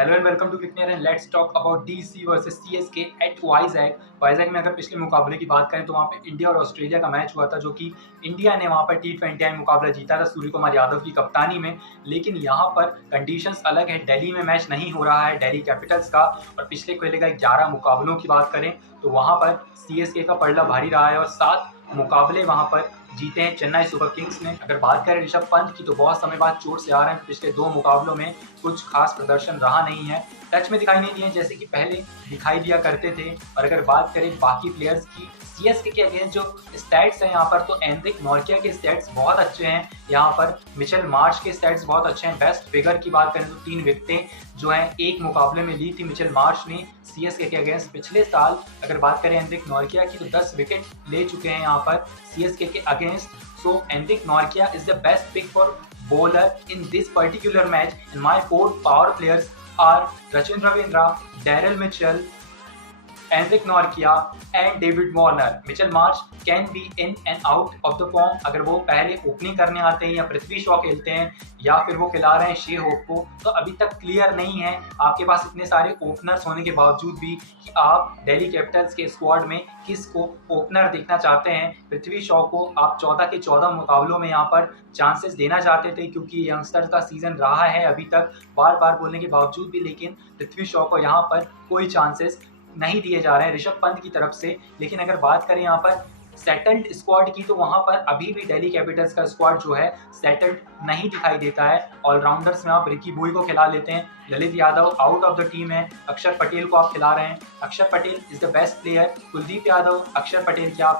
Hello and welcome to Cricneer and let's talk about DC versus CSK at Vizag. Vizag में अगर पिछले मुकाबले की बात करें तो वहाँ पे इंडिया और ऑस्ट्रेलिया का मैच हुआ था, जो कि इंडिया ने वहाँ पर T20 मुकाबला जीता था सूर्य कुमार यादव की कप्तानी में। लेकिन यहाँ पर कंडीशंस अलग है, दिल्ली में मैच नहीं हो रहा है दिल्ली कैपिटल्स का, और पिछले खेले गए 11 मुकाबलों की बात करें तो वहाँ पर सीएसके का पलड़ा भारी रहा है और 7 मुकाबले वहाँ पर जीते हैं चेन्नई सुपर किंग्स ने। अगर बात करें ऋषभ पंत की तो बहुत समय बाद चोट से आ रहे हैं, पिछले 2 मुकाबलों में कुछ खास प्रदर्शन रहा नहीं है, टच में दिखाई नहीं दिए जैसे कि पहले दिखाई दिया करते थे। और अगर बात करें बाकी प्लेयर्स की सीएसके के अगेंस्ट जो स्टैट्स हैं यहाँ पर, तो एनरिक नॉर्किया के स्टैट्स बहुत अच्छे हैं, यहाँ पर मिचेल मार्श के स्टैट्स बहुत अच्छे हैं। बेस्ट फिगर की बात करें तो 3 विकेटें जो हैं एक मुकाबले में ली थी मिचेल मार्श ने सीएसके के अगेंस्ट। पिछले साल अगर बात करें एनरिक नॉर्किया की तो 10 विकेट ले चुके हैं यहाँ पर सीएसके के against. So Anrich Nortje is the best pick for bowler in this particular match, and my 4 power players are Rachin Ravindra, Daryl Mitchell, Anrich Nortje and David Warner. Mitchell Marsh can be in and out of the form, अगर वो पहले opening करने आते हैं या पृथ्वी शॉ खेलते हैं या फिर वो खिला रहे हैं शे होप को, तो अभी तक क्लियर नहीं है आपके पास इतने सारे ओपनर्स होने के बावजूद भी कि आप दिल्ली कैपिटल्स के स्क्वाड में किसको ओपनर देखना चाहते हैं। पृथ्वी शॉ को आप 14 के 14 मुकाबलों में यहाँ पर चांसेस देना चाहते थे, क्योंकि यंगस्टर का सीजन रहा है अभी तक बार बार बोलने के बावजूद भी, लेकिन पृथ्वी शॉ को यहाँ पर कोई चांसेस नहीं दिए जा रहे हैं ऋषभ पंत की तरफ से। लेकिन अगर बात करें यहाँ पर सेटल्ड स्क्वाड की तो वहां पर अभी भी दिल्ली कैपिटल्स का स्क्वाड जो है सेटल्ड नहीं दिखाई देता है। ऑलराउंडर्स में आप रिकी बुई को खिला लेते हैं, Lalit Yadav out of the team है, अक्षर पटेल को आप खिला रहे हैं, अक्षर Patel is the best player, Kuldeep Yadav, अक्षर पटेल के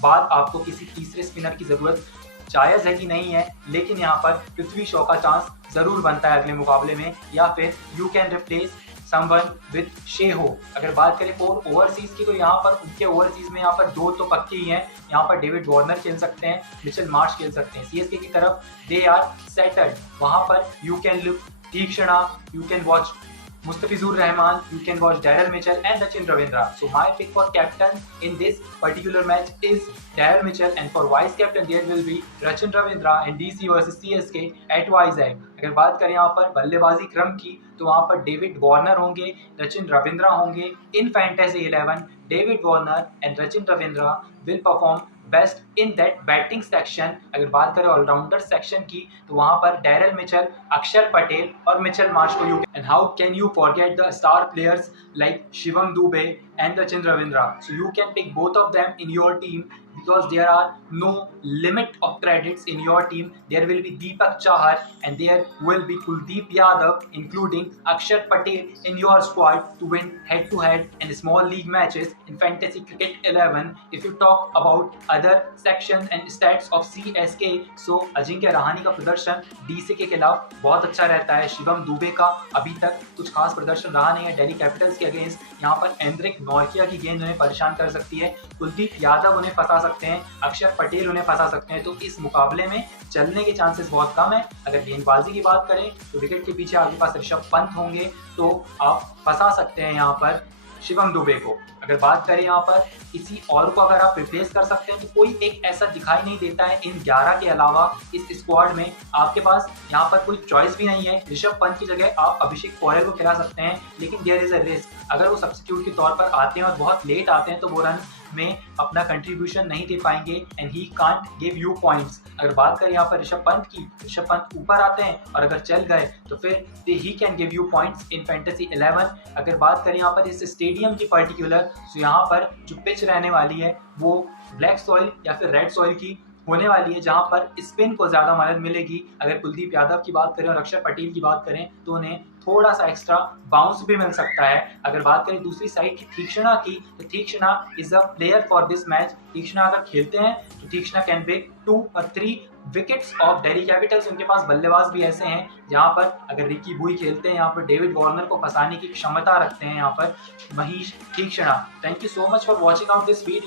बाद आपको किसी तीसरे स्पिनर की जरूरत जायज़ है कि नहीं है। लेकिन यहाँ पर पृथ्वी शॉ का चांस जरूर बनता है अगले मुकाबले में, या फिर you can replace someone with शे होप। अगर बात करें फॉर ओवरसीज की तो यहाँ पर उनके ओवरसीज में यहाँ पर 2 तो पक्के ही हैं, यहाँ पर डेविड वार्नर खेल सकते हैं, मिचेल मार्श खेल सकते हैं। सीएसके की तरफ दे आर सेटल्ड, वहाँ पर you can look Theekshana, you can watch Mustafizur Rahman, you can watch Daryl Mitchell and Rachin Ravindra. So my pick for captain in this particular match is Daryl Mitchell, and for vice captain there will be Rachin Ravindra in DC versus CSK at Vizag. अगर बात करें यहाँ पर बल्लेबाजी क्रम की तो वहाँ पर डेविड वार्नर होंगे, रचिन रविंद्रा होंगे। इन fantasy 11 David Warner and Rachin Ravindra will perform best in that batting section. अगर बात करें ऑलराउंडर सेक्शन की तो वहां पर डैरल मिचेल, अक्षर पटेल और मिचेल मार्श को you and how can you forget the star players like Shivam Dubey and Rachin Ravindra. So you can pick both of them in your team because there are no limit of credits in your team. There will be Deepak Chahar and there will be Kuldeep Yadav, including Akshar Patel in your squad to win head-to-head and small league matches in Fantasy Cricket 11. If you talk about other sections and stats of CSK, so Ajinkya Rahane का प्रदर्शन DC के खिलाफ बहुत अच्छा रहता है। शिवम दुबे का अभी तक कुछ खास प्रदर्शन रहा नहीं है दिल्ली कैपिटल्स के अगेंस्ट, यहाँ पर एनरिक नॉर्किया की गेंद उन्हें परेशान कर सकती है, कुलदीप यादव उन्हें फंसा सकते हैं, अक्षर पटेल उन्हें फंसा सकते हैं। तो इस मुकाबले में चलने के चांसेस बहुत कम है। अगर गेंदबाजी की बात करें तो विकेट के पीछे आपके पास ऋषभ पंत होंगे, तो आप फंसा सकते हैं यहाँ पर शिवम दुबे को। अगर बात करें यहाँ पर किसी और को अगर आप रिप्लेस कर सकते हैं तो कोई एक ऐसा दिखाई नहीं देता है इन 11 के अलावा इस स्क्वाड में। आपके पास यहाँ पर कोई चॉइस भी नहीं है। ऋषभ पंत की जगह आप अभिषेक पॉयल को खिला सकते हैं, लेकिन देयर इज अ रिस्क, अगर वो सब्स्टिट्यूट के तौर पर आते हैं और बहुत लेट आते हैं तो वो रन में अपना कंट्रीब्यूशन नहीं दे पाएंगे and he can't give you points. अगर बात करें यहाँ पर ऋषभ पंत की, ऋषभ पंत ऊपर आते हैं और अगर चल गए तो फिर he can give you points in fantasy 11। अगर बात करें यहाँ पर इस स्टेडियम की पर्टिकुलर, तो यहाँ पर जो पिच रहने वाली है वो ब्लैक सॉइल या फिर रेड सॉइल की होने वाली है, जहां पर स्पिन को ज्यादा मदद मिलेगी। अगर कुलदीप यादव की बात करें और अक्षर पटेल की बात करें तो उन्हें थोड़ा सा एक्स्ट्रा बाउंस भी मिल सकता है। अगर बात करें दूसरी साइड की तीक्ष्णा की, तो तीक्ष्णा is a player for this match. तीक्ष्णा अगर खेलते हैं तो तीक्ष्णा कैन ब्रेक 2 और 3 विकेट्स ऑफ दिल्ली कैपिटल्स। उनके पास बल्लेबाज भी ऐसे हैं जहां पर अगर रिकी बुई खेलते हैं, यहाँ पर डेविड वार्नर को फंसाने की क्षमता रखते हैं यहाँ पर महीश तीक्ष्णा। Thank you so much for watching out this video.